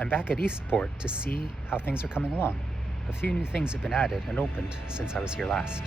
I'm back at Eastport to see how things are coming along. A few new things have been added and opened since I was here last.